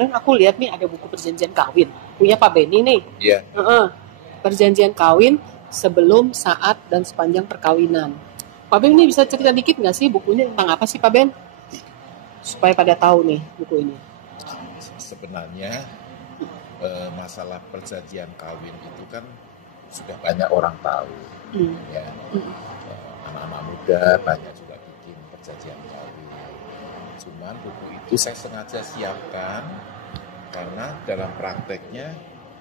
kemarin aku lihat nih ada buku perjanjian kawin punya Pak Benny nih. Iya. Perjanjian kawin sebelum, saat, dan sepanjang perkawinan. Pak Ben ini bisa cerita dikit nggak sih bukunya tentang apa sih Pak Ben? Supaya pada tahu nih buku ini. Sebenarnya masalah perjanjian kawin itu kan sudah banyak orang tahu, ya. Anak-anak muda banyak juga bikin perjanjian kawin. Cuman buku itu saya sengaja siapkan karena dalam prakteknya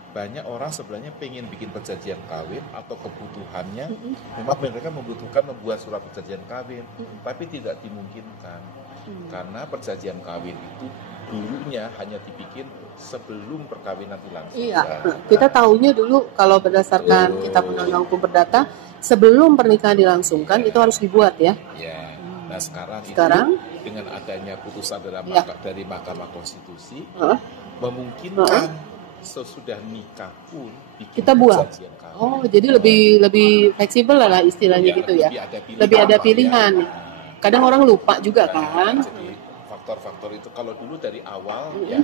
banyak orang sebenarnya pengen bikin perjanjian kawin atau kebutuhannya memang mereka membutuhkan membuat surat perjanjian kawin, tapi tidak dimungkinkan karena perjanjian kawin itu dulunya hanya dibikin sebelum perkawinan dilangsungkan. Iya, kita tahunya dulu kalau berdasarkan Kitab Undang-Undang Hukum Perdata sebelum pernikahan dilangsungkan itu harus dibuat ya. Ya. Nah sekarang itu dengan adanya putusan dari Mahkamah Konstitusi memungkinkan sesudah nikah pun kita buat. Oh, jadi lebih fleksibel lah istilahnya gitu ya. Lebih ada pilihan. Ya. Kadang orang lupa juga kan. Jadi faktor-faktor itu kalau dulu dari awal ya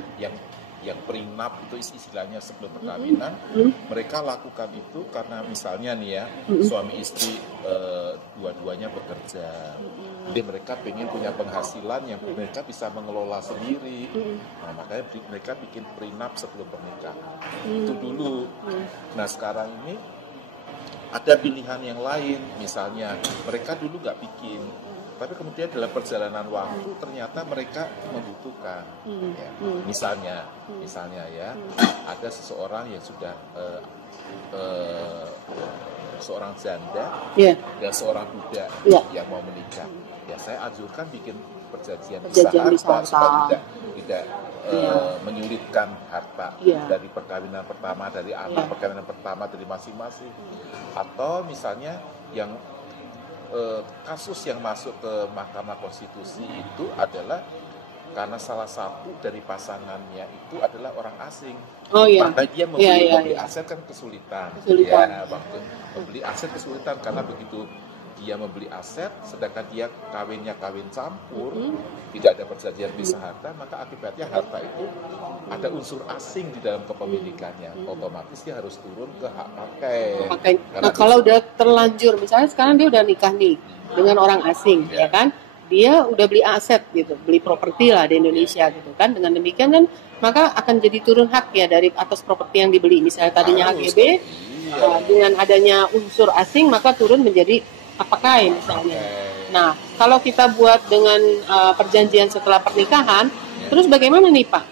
yang prenup itu istilahnya sebelum perkawinan mereka lakukan itu karena misalnya nih ya suami istri dua-duanya bekerja. Jadi mereka pengen punya penghasilan yang mereka bisa mengelola sendiri. Nah, makanya mereka bikin prenup sebelum pernikahan. Itu dulu. Nah, sekarang ini ada pilihan yang lain. Misalnya, mereka dulu nggak bikin. Tapi kemudian dalam perjalanan waktu ternyata mereka membutuhkan. Ya. Misalnya ya, ada seseorang yang sudah seorang janda dan seorang budak yang mau menikah. Ya saya anjurkan bikin perjanjian bisa harta supaya tidak menyulitkan harta dari perkawinan pertama, dari anak perkawinan pertama dari masing-masing. Atau misalnya yang kasus yang masuk ke Mahkamah Konstitusi itu adalah karena salah satu dari pasangannya itu adalah orang asing. Maka dia membeli aset kan kesulitan. Ya, waktu membeli aset kesulitan karena begitu dia membeli aset, sedangkan dia kawinnya kawin campur, tidak ada perjanjian pisah harta, maka akibatnya harta itu ada unsur asing di dalam kepemilikannya. Otomatis dia harus turun ke hak pakai. Nah, kalau udah terlanjur, misalnya sekarang dia udah nikah nih dengan orang asing, ya kan? Dia udah beli aset gitu, beli properti lah di Indonesia gitu kan. Dengan demikian kan, maka akan jadi turun hak ya dari atas properti yang dibeli. Misalnya tadinya HGB, dengan adanya unsur asing, maka turun menjadi pakai misalnya. Nah, kalau kita buat dengan perjanjian setelah pernikahan, terus bagaimana nih Pak?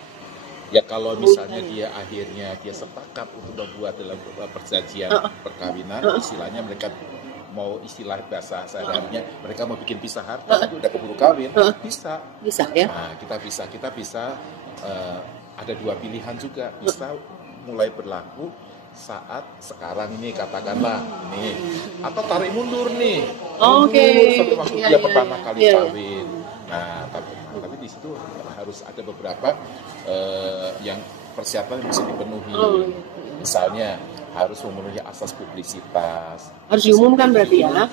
Ya kalau misalnya dia akhirnya dia sepakat untuk membuat dalam perjanjian perkawinan, istilahnya mereka mau istilah bahasa sehari-harinya mereka mau bikin pisah harta, udah keburu kawin, bisa ya. Nah, kita bisa ada dua pilihan juga, bisa mulai berlaku saat sekarang ini katakanlah ini atau tarik mundur nih sampai waktu dia pertama kali kawin. Nah tapi di situ harus ada beberapa yang persiapan yang mesti dipenuhi. Misalnya harus memenuhi asas publisitas. Harus diumumkan berarti ya?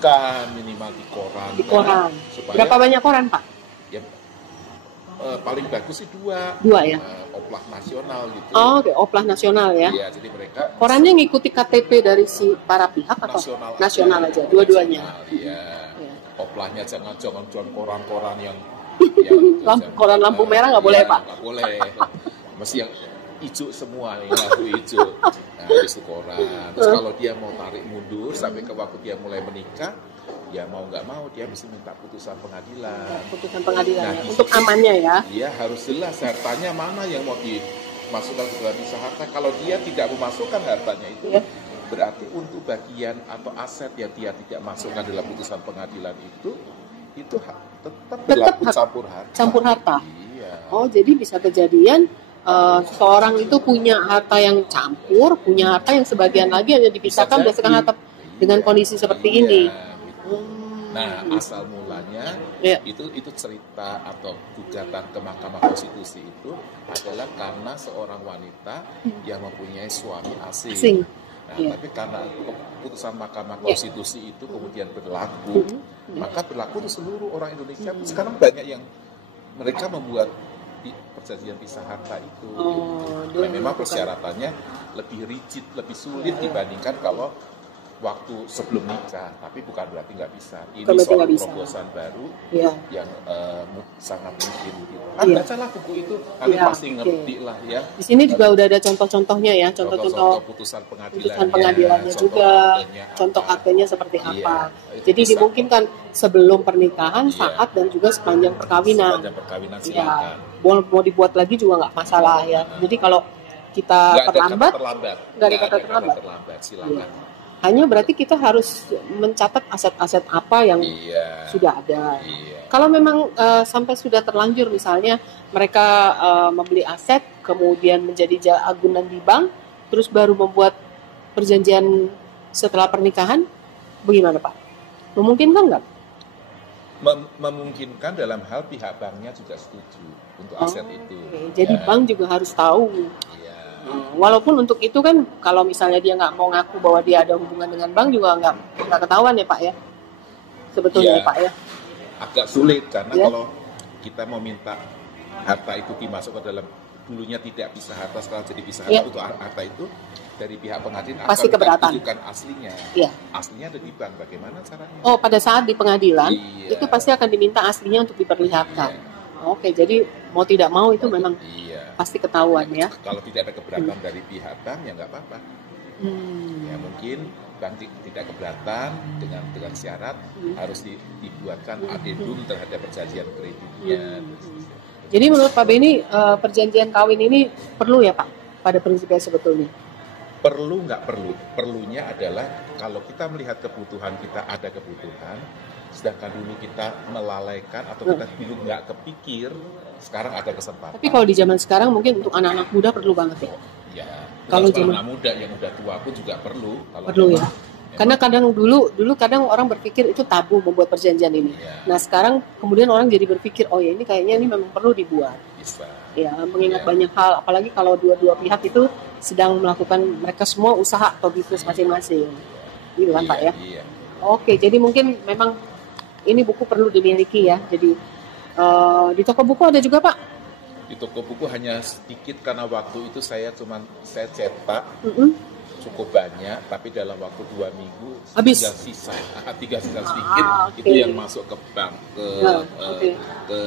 Minimal di koran. Supaya, berapa banyak koran Pak? Ya, paling bagus sih dua ya? Oplah nasional gitu. Oplah nasional ya? Iya, jadi mereka korannya ngikuti KTP dari si para pihak atau nasional aja dua-duanya? Iya. Oplahnya jangan koran-koran yang koran lampu merah nggak boleh Pak? Nggak boleh. Mesti yang hijau semua, yang lampu hijau. Nah, itu koran. Terus kalau dia mau tarik mundur sampai ke waktu dia mulai menikah, ya mau nggak mau dia mesti minta putusan pengadilan. Nah, untuk amannya ya. Dia harus jelas hartanya mana yang mau dimasukkan ke dalam pisah harta. Kalau dia tidak memasukkan hartanya itu, berarti untuk bagian atau aset yang dia tidak masukkan dalam putusan pengadilan itu tetap berlaku campur harta. Iya. Oh, jadi bisa kejadian seseorang itu punya harta yang campur, punya harta yang sebagian lagi hanya dipisahkan berdasarkan harta dengan kondisi seperti ini. Nah, asal mulanya itu cerita atau gugatan ke Mahkamah Konstitusi itu adalah karena seorang wanita yang mempunyai suami asing. Nah, tapi karena keputusan Mahkamah Konstitusi itu kemudian berlaku, maka berlaku untuk seluruh orang Indonesia. Sekarang banyak yang mereka membuat perjanjian pisah harta itu. Gitu. Memang persyaratannya lebih rigid, lebih sulit dibandingkan kalau waktu sebelum nikah, tapi bukan berarti nggak bisa. Ini soal terobosan baru yang sangat mungkin. Gitu. Bacalah buku itu, kalian pasti ngerti lah ya. Di sini juga udah ada contoh-contohnya ya, contoh-contoh putusan pengadilannya juga, contoh aktenya seperti apa. Jadi dimungkinkan sebelum pernikahan, saat dan juga sepanjang perkawinan. Silakan. Mau dibuat lagi juga nggak masalah ya. Jadi kalau kita terlambat, nggak ada kata terlambat. Silakan. Hanya berarti kita harus mencatat aset-aset apa yang sudah ada. Kalau memang sampai sudah terlanjur misalnya mereka membeli aset, kemudian menjadi agunan di bank, terus baru membuat perjanjian setelah pernikahan, bagaimana Pak? Memungkinkan nggak? Memungkinkan dalam hal pihak banknya juga setuju untuk aset itu. Jadi bank juga harus tahu. Walaupun untuk itu kan kalau misalnya dia nggak mau ngaku bahwa dia ada hubungan dengan bank juga nggak ketahuan ya Pak ya, sebetulnya ya Pak ya. Agak sulit karena kalau kita mau minta harta itu dimasuk ke dalam, dulunya tidak bisa harta sekarang jadi bisa harta, untuk harta itu dari pihak pengadilan pasti keberatan. Tunjukkan aslinya. Aslinya ada di bank, bagaimana caranya? Oh, pada saat di pengadilan itu pasti akan diminta aslinya untuk diperlihatkan. Oke, jadi mau tidak mau itu memang pasti ketahuan ya. Kalau tidak ada keberatan dari pihak bank ya nggak apa-apa. Ya mungkin bank tidak keberatan dengan syarat harus dibuatkan addendum terhadap perjanjian kreditnya. Jadi menurut Pak Beni perjanjian kawin ini perlu ya Pak pada prinsipnya sebetulnya? Perlu nggak perlu? Perlunya adalah kalau kita melihat kebutuhan kita, ada kebutuhan, sedangkan dulu kita melalaikan atau kita dulu nggak kepikir, sekarang ada kesempatan. Tapi kalau di zaman sekarang mungkin untuk anak-anak muda perlu banget ya? Ya, kalau anak muda yang udah tua pun juga perlu. Perlu ya? Karena kadang dulu kadang orang berpikir itu tabu membuat perjanjian ini. Nah sekarang kemudian orang jadi berpikir, oh ya ini kayaknya ini memang perlu dibuat. Bisa. Ya, mengingat banyak hal, apalagi kalau dua pihak itu sedang melakukan mereka semua usaha atau bisnis masing-masing. Gitu kan Pak ya? Oke, jadi mungkin memang ini buku perlu dimiliki ya. Jadi di toko buku ada juga Pak? Di toko buku hanya sedikit karena waktu itu saya cetak cukup banyak, tapi dalam waktu 2 minggu habis. tiga sisa sedikit. Itu yang masuk ke bank, ke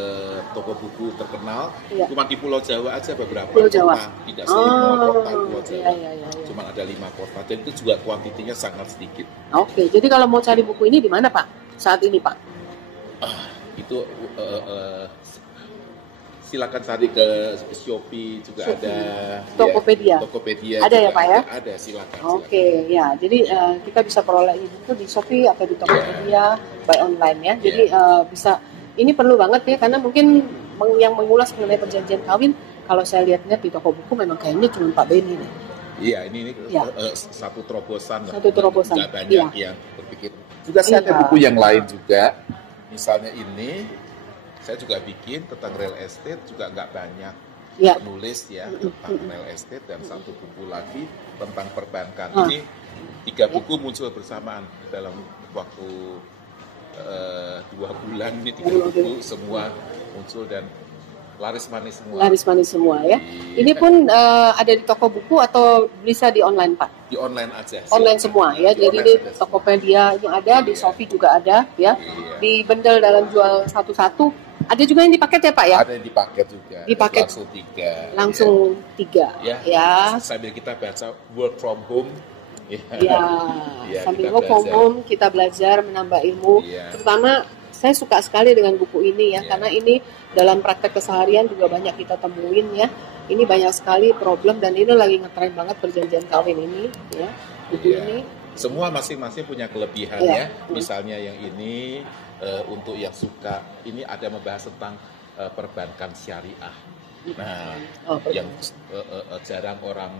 toko buku terkenal. Cuma di Pulau Jawa aja beberapa kota, tidak semua kota Pulau Jawa. Cuma ada 5 kota, dan itu juga kuantitinya sangat sedikit. Oke, jadi kalau mau cari buku ini di mana Pak? Saat ini Pak? Itu silakan cari ke Shopee juga ada, Tokopedia. Ada ya Pak ya? Ada, silakan. Oke, ya. Jadi kita bisa peroleh itu di Shopee atau di Tokopedia by online ya. Jadi bisa. Ini perlu banget ya karena mungkin yang mengulas mengenai perjanjian kawin kalau saya lihat-lihat di toko buku memang kayaknya cuma Pak Beni nih. Iya, ini satu terobosan. Nggak banyak yang berpikir. Juga saya ada buku yang lain juga. Misalnya ini, saya juga bikin tentang real estate, juga nggak banyak penulis ya tentang real estate, dan satu buku lagi tentang perbankan. Ini 3 buku muncul bersamaan dalam waktu 2 bulan. Ini 3 buku semua muncul dan laris manis semua ya. Ini pun ada di toko buku atau bisa di online Pak? Di online aja. Online semua ya. Jadi di Tokopedia ini ada, di Shopee juga ada ya. Di bundle dalam jual satu-satu. Ada juga yang di paket ya Pak ya? Ada yang di paket juga. Di paket langsung 3. Ya. Sambil kita baca work from home. Sambil work from home kita belajar menambah ilmu. Terutama saya suka sekali dengan buku ini ya, karena ini dalam praktek keseharian juga banyak kita temuin ya. Ini banyak sekali problem dan ini lagi ngetren banget perjanjian kawin ini ya. Buku ini. Semua masing-masing punya kelebihan ya. Misalnya yang ini untuk yang suka, ini ada membahas tentang perbankan syariah. Nah, yang jarang orang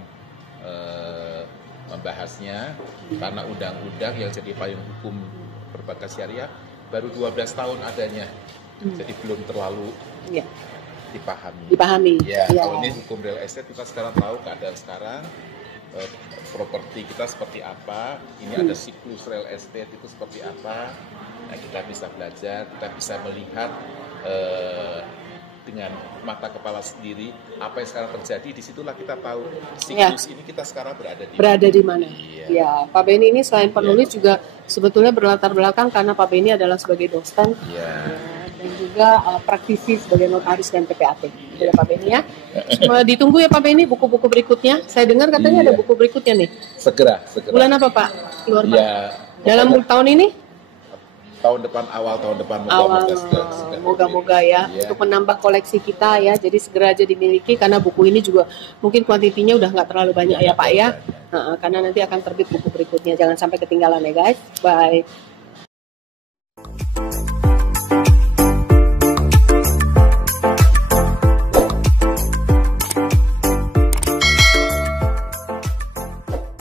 membahasnya karena undang-undang yang jadi payung hukum perbankan syariah baru 12 tahun adanya, jadi belum terlalu dipahami. Kalau ini hukum real estate kita sekarang tahu keadaan sekarang, properti kita seperti apa, ini ada siklus real estate itu seperti apa. Nah, kita bisa belajar, kita bisa melihat dengan mata kepala sendiri apa yang sekarang terjadi, disitulah kita tahu siklus ini kita sekarang berada di mana. Ya, Pak Benny ini selain penulis juga sebetulnya berlatar belakang karena Pak Benny adalah sebagai dosen dan juga praktisi sebagai notaris dan PPAT. Ya Pak Benny ya. Ditunggu ya Pak Benny buku-buku berikutnya. Saya dengar katanya ada buku berikutnya nih. Segera. Bulan apa Pak? Keluar Pak? Dalam tahun ini? Awal tahun depan moga-moga ya untuk menambah koleksi kita ya, jadi segera aja dimiliki karena buku ini juga mungkin kuantitinya udah nggak terlalu banyak ya Pak ya, karena nanti akan terbit buku berikutnya, jangan sampai ketinggalan ya guys. Bye.